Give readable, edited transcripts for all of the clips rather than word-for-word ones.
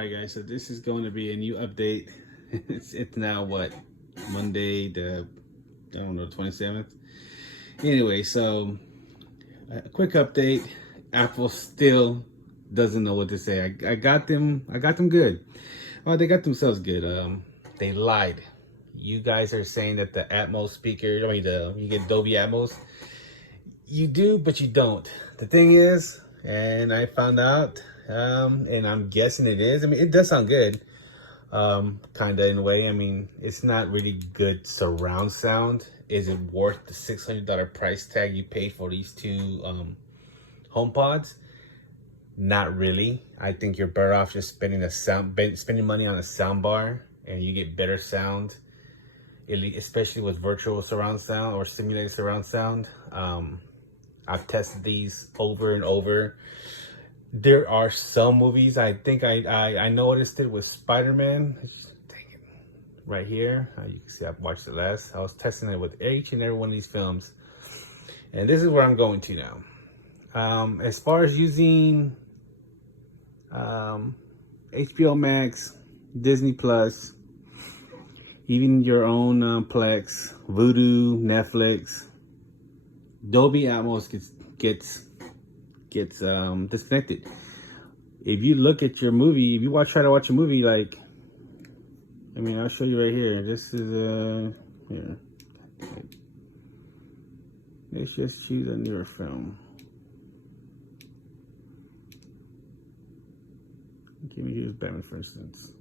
Alright guys, so this is going to be a new update. It's now what, Monday the, I don't know, 27th. Anyway, so a quick update. Apple still doesn't know what to say. I got them good. Oh, they got themselves good. They lied. You guys are saying that the Atmos speaker, you get Dolby Atmos. You do, but you don't. The thing is, and I found out, and I'm guessing it is. I mean, it does sound good, kind of in a way. I mean, it's not really good surround sound. Is it worth the $600 price tag you pay for these two HomePods? Not really. I think you're better off just spending money on a sound bar, and you get better sound, especially with virtual surround sound or simulated surround sound. I've tested these over and over. There are some movies, I think I noticed it with Spider-Man. Dang it. Right here. You can see I've watched it last. I was testing it with each and every one of these films. And this is where I'm going to now. As far as using HBO Max, Disney Plus, even your own Plex, Vudu, Netflix, Dolby Atmos gets disconnected. If you look at your movie, if you try to watch a movie, like, I mean, I'll show you right here. This is here. Let's just choose a newer film. Give me here's Batman, for instance.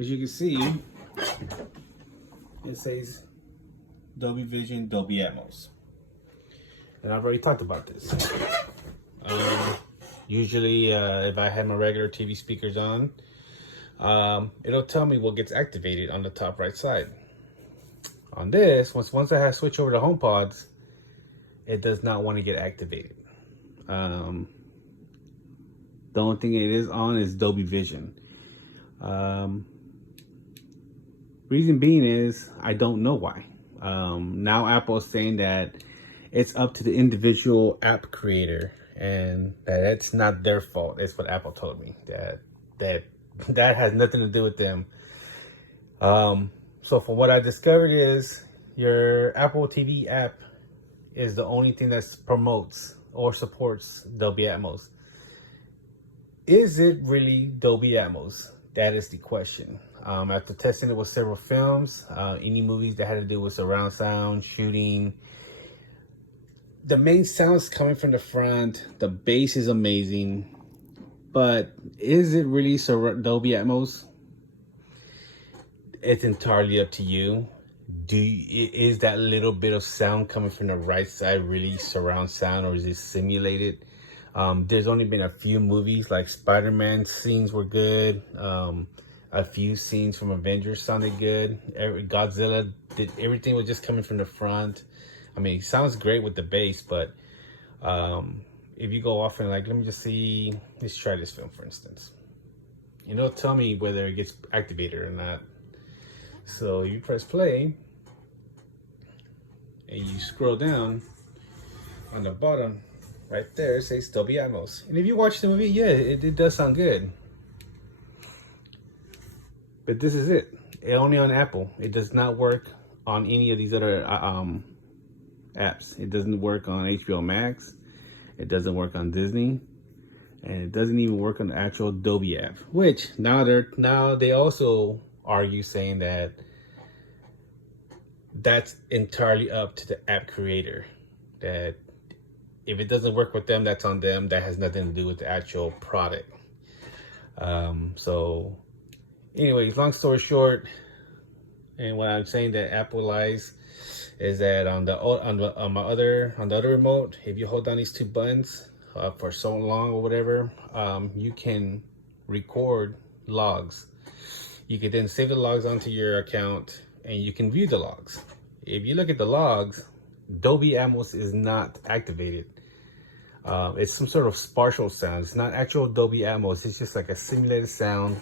As you can see, it says Dolby Vision, Dolby Atmos. And I've already talked about this. Usually, if I have my regular TV speakers on, it'll tell me what gets activated on the top right side. On this, once I have switched over to HomePods, it does not want to get activated. The only thing it is on is Dolby Vision. Reason being is I don't know why. Now Apple is saying that it's up to the individual app creator, and that it's not their fault. It's what Apple told me, that has nothing to do with them. So from what I discovered is your Apple TV app is the only thing that promotes or supports Dolby Atmos. Is it really Dolby Atmos? That is the question. After testing it with several films, any movies that had to do with surround sound, shooting, the main sound is coming from the front. The bass is amazing, but is it really Dolby Atmos? It's entirely up to you. Is that little bit of sound coming from the right side really surround sound, or is it simulated? There's only been a few movies, like Spider-Man scenes were good. A few scenes from Avengers sounded good. Godzilla, everything was just coming from the front. I mean, it sounds great with the bass, but if you go off and like, let me just see, let's try this film, for instance. It'll tell me whether it gets activated or not. So you press play, and you scroll down on the bottom, right there, it says Dolby Atmos. And if you watch the movie, yeah, it does sound good. But this is it. Only on Apple. It does not work on any of these other apps. It doesn't work on HBO Max. It doesn't work on Disney. And it doesn't even work on the actual Dolby app. Which now they also argue, saying that that's entirely up to the app creator. That if it doesn't work with them, that's on them. That has nothing to do with the actual product. So anyways, long story short, and what I'm saying that Apple lies is that on the other remote, if you hold down these two buttons for so long or whatever, you can record logs. You can then save the logs onto your account, and you can view the logs. If you look at the logs, Dolby Atmos is not activated. It's some sort of spatial sound. It's not actual Dolby Atmos. It's just like a simulated sound,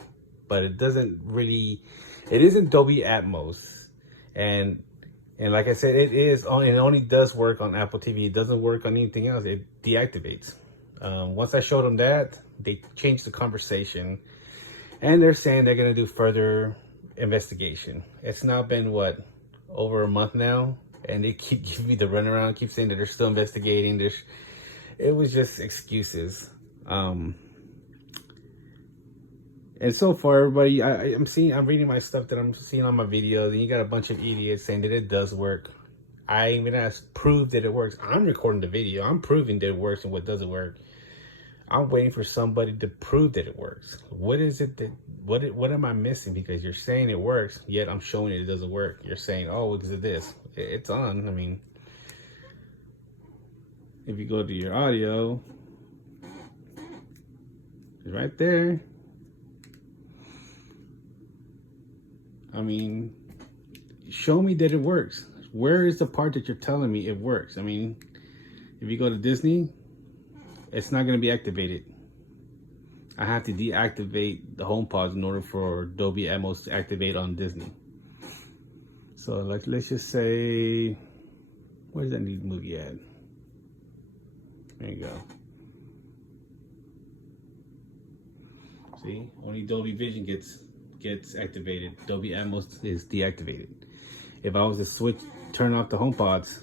but it isn't Dolby Atmos. And like I said, it only does work on Apple TV. It doesn't work on anything else. It deactivates. Once I showed them that, they changed the conversation, and they're saying they're going to do further investigation. It's now been, what, over a month now, and they keep giving me the runaround, keep saying that they're still investigating. It was just excuses. And so far, everybody, I'm reading my stuff that I'm seeing on my videos, and you got a bunch of idiots saying that it does work. I even asked, prove that it works. I'm recording the video. I'm proving that it works and what doesn't work. I'm waiting for somebody to prove that it works. What is it that, what am I missing? Because you're saying it works, yet I'm showing it doesn't work. You're saying, oh, because of this. It's on. I mean, if you go to your audio, it's right there. I mean, show me that it works. Where is the part that you're telling me it works? I mean, if you go to Disney, it's not going to be activated. I have to deactivate the HomePods in order for Dolby Atmos to activate on Disney. So let's just say, where's that new movie at? There you go. See, only Dolby Vision gets activated. Dolby Atmos is deactivated. If I was to turn off the HomePods,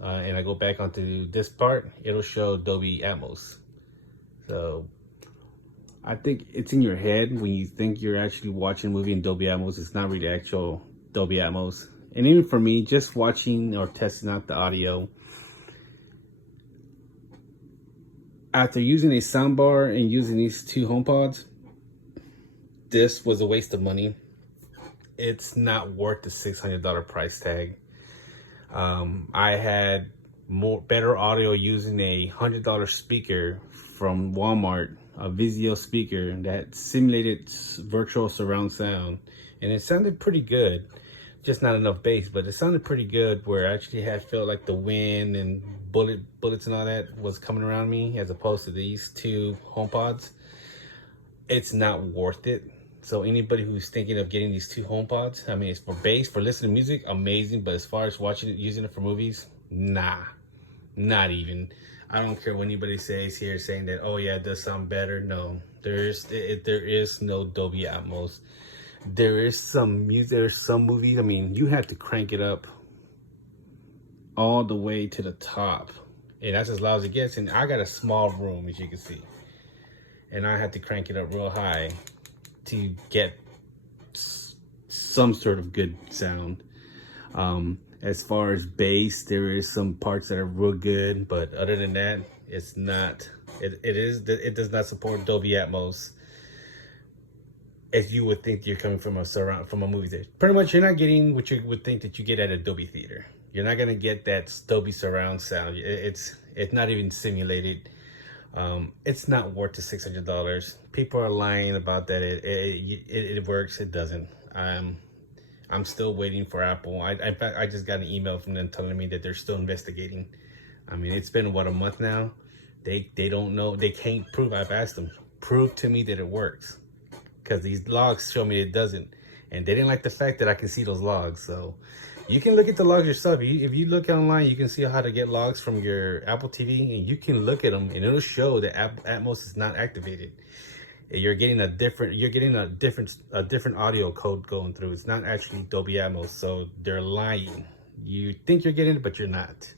and I go back onto this part, it'll show Dolby Atmos. So I think it's in your head when you think you're actually watching a movie in Dolby Atmos. It's not really actual Dolby Atmos. And even for me, just watching or testing out the audio, after using a soundbar and using these two HomePods, this was a waste of money. It's not worth the $600 price tag. I had better audio using a $100 speaker from Walmart, a Vizio speaker that simulated virtual surround sound, and it sounded pretty good. Just not enough bass, but it sounded pretty good, where I actually felt like the wind and bullets and all that was coming around me, as opposed to these two HomePods. It's not worth it. So anybody who's thinking of getting these two HomePods, I mean, it's for bass, for listening to music, amazing. But as far as watching it, using it for movies, nah, not even. I don't care what anybody says here saying that, oh yeah, it does sound better. No, there is no Dolby Atmos. There is some music, there's some movies, I mean, you have to crank it up all the way to the top. And that's as loud as it gets. And I got a small room, as you can see. And I have to crank it up real high to get some sort of good sound. As far as bass, there is some parts that are real good, but other than that, it's not. It does not support Dolby Atmos, as you would think you're coming from a movie theater. Pretty much, you're not getting what you would think that you get at a Dolby theater. You're not gonna get that Dolby surround sound. It's not even simulated. It's not worth the $600. People are lying about that. It works. It doesn't. I'm still waiting for Apple. In fact, I just got an email from them telling me that they're still investigating. I mean, it's been what, a month now. They don't know. They can't prove. I've asked them, prove to me that it works, because these logs show me it doesn't, and they didn't like the fact that I can see those logs. So you can look at the logs yourself. If you look online, you can see how to get logs from your Apple TV, and you can look at them, and it'll show that Atmos is not activated. You're getting a different audio code going through. It's not actually Dolby Atmos, so they're lying. You think you're getting it, but you're not.